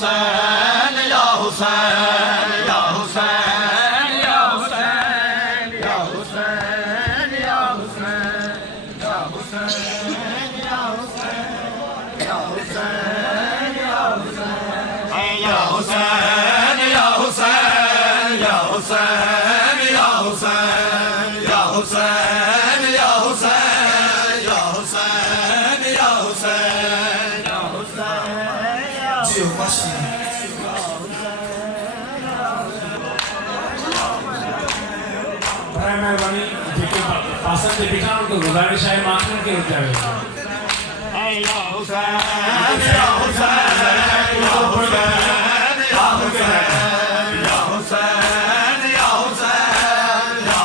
हुसैन या हुसैन या हुसैन या हुसैन या हुसैन या हुसैन या हुसैन या हुसैन या हुसैन या हुसैन या हुसैन या हुसैन या हुसैन या हुसैन या हुसैन या हुसैन या हुसैन या हुसैन जी उपासना मेहरबानी जेके पासन से बिठा उनको गुजारिश है माखन के उतारे या हुसैन या हुसैन या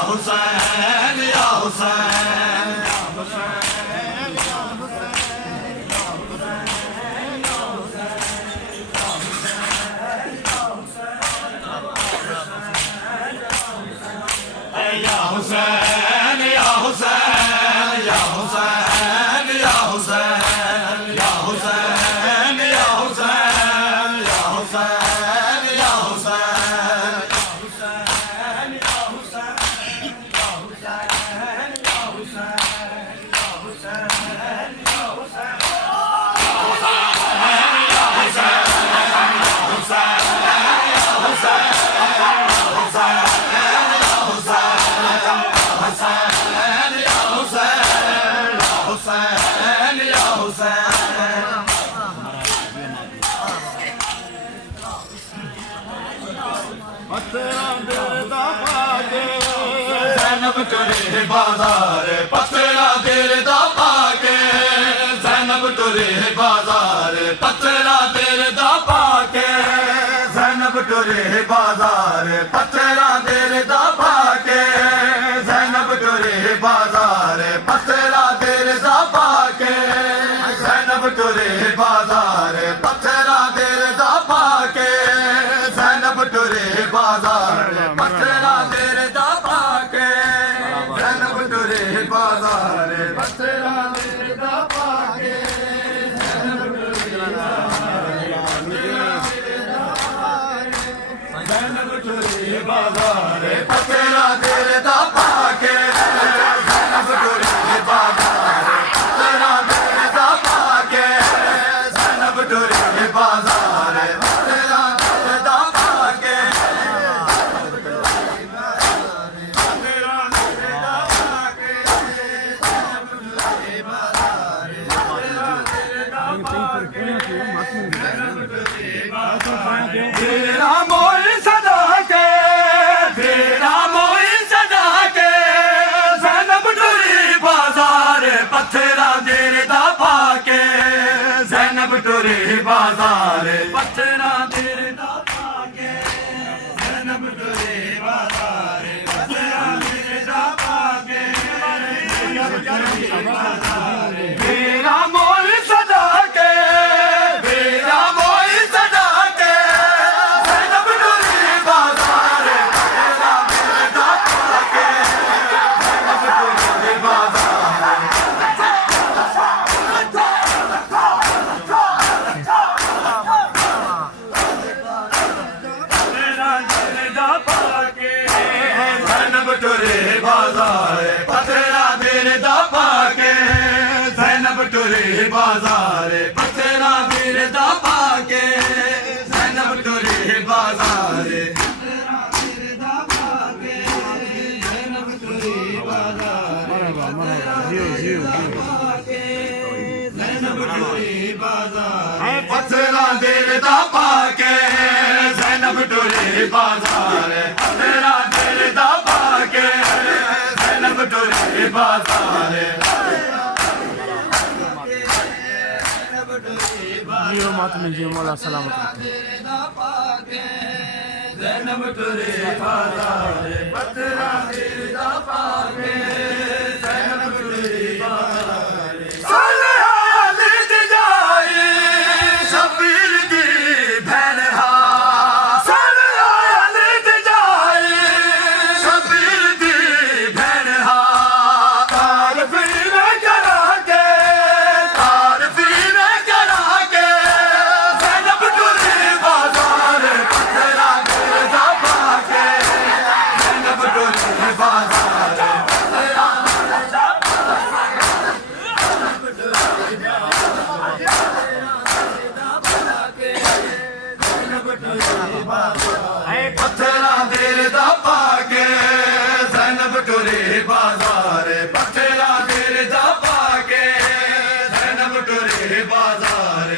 हुसैन या हुसैन या हुसैन या हुसैन या हुसैन या हुसैन या हुसैन या हुसैन या हुसैन या हुसैन या हुसैन या हुसैन या हुसैन या ज़ैनब टुरे बाज़ार पतरा दिल दा पाके ज़ैनब टुरे बाज़ार पतरा दिल दा पाके ज़ैनब टुरे बाज़ार पतरा दिल दा पाके ज़ैनब टुरे बाज़ार पतरा दिल दा पाके ज़ैनब टुरे बाज़ार पतरा दिल दा पाके ज़ैनब टुरे बाज़ार पतरा दिल दा पाके ज़ैनब टुरे बाज़ार पतरा दिल दा पाके ज़ैनब टुरे बाज़ार पतरा दिल दा पाके ज़ैनब टुरे बाज़ार पतरा दिल दा पाके ज़ैनब टुरे बाज़ार पतरा दिल दा पाके तेरा मोल सदा के तेरा मोल सदा के ज़ैनब टुरी बाज़ार पत्थरा दिल दा पाके ज़ैनब टुरी बाज़ार पत्थरा दिल दा पाके ज़ैनब टुरी बाज़ार पत्थरा दिल दा पाके तेरा मोल सदा के तेरा मोल सदा के ज़ैनब टुरी बाज़ार पत्थरा दिल दा पाके ज़ैनब टुरी बाज़ार ज़ैनब टुरे बाज़ार पतरा दिल दा पाके ज़ैनब टुरे बाज़ार पतरा दिल दा पाके ज़ैनब टुरे बाज़ार पतरा दिल दा पाके ज़ैनब टुरे बाज़ार पतरा दिल दा पाके ज़ैनब टुरे बाज़ार जियो मातमी जियो मौला सलामत ज़ैनब टुरे बाज़ार पतरा दिल दा पाके ज़ैनब टुरे बाज़ार साले हालिद जाई शबीर दी भैन हा साले हालिद जाई शबीर दी भैन हा तारफी में करा के ज़ैनब टुरे बाज़ार बाजार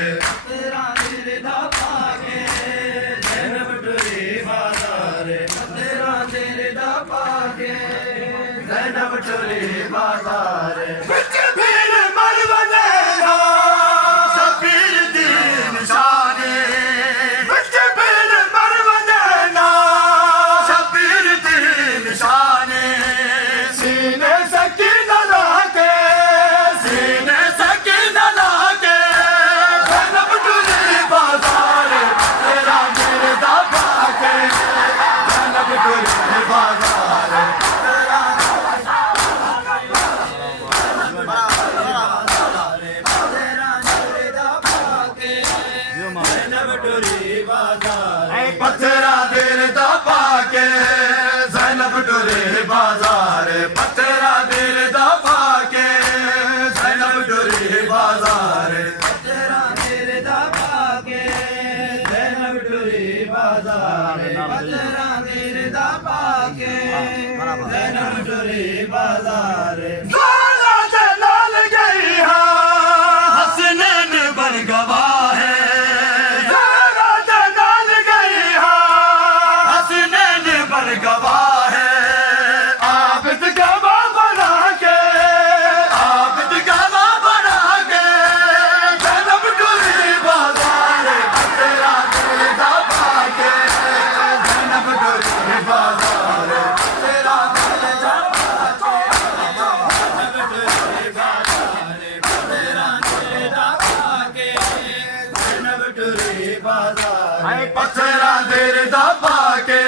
तेरा दिल दा पाके ज़ैनब टुरी बाजार तेरा दिल दा पाके ज़ैनब टुरी बाजार विच भीड़ मर वने ना शबीर दी निशाने विच भीड़ मर वने ना शबीर दी निशाने सीने सकीना लाके सीने सकीना लाके ज़ैनब टुरी बाजार तेरा दिल दा पाके ज़ैनब टुरी बाजार तेरा पत्थरा दिल दा पाके ज़ैनब टुरी बाजार पत्थरा दिल दा पाके ज़ैनब टुरी बाजार पत्थरा दिल दा पाके ज़ैनब टुरी बाजार पत्थरा दिल दा पाके ज़ैनब टुरी बाजार ज़ाला लाल गई हाँ हसनैन बन गवाह है गवाह है आबिद गवाह बना के आबिद गवाह बना के ज़ैनब टुरी बाजार तेरा दिल दा पाके ज़ैनब टुरी बाजार तेरा दिल दा पाके ज़ैनब टुरी बाजार तेरा दिल दा पाके ज़ैनब टुरी बाजार पत्थरा दिल दा पाके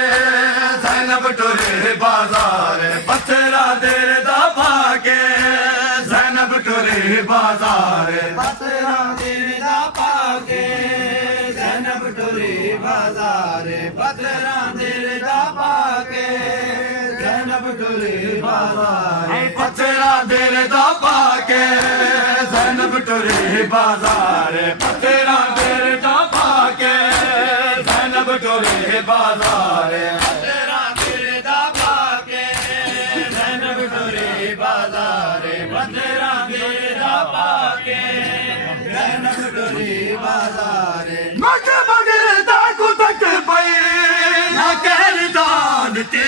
ज़ैनब टुरी बाजार पत्थरा दिल दा पाके ज़ैनब टुरी बाजार पत्थरा दिल दा पाके ज़ैनब टुरी बाजार पत्थरा दिल दा पाके ज़ैनब टुरी बाजार पत्थरा दिल दा पाके ज़ैनब टुरी बाजार पत्थरा दिल दा पाके ज़ैनब टुरी बाजार पत्थरा दिल दा पाके ज़ैनब टुरी बाजार पत्थरा दिल दा पाके ज़ैनब टुरी बाजार मग मगर दा को तक पई ना कहर दान ते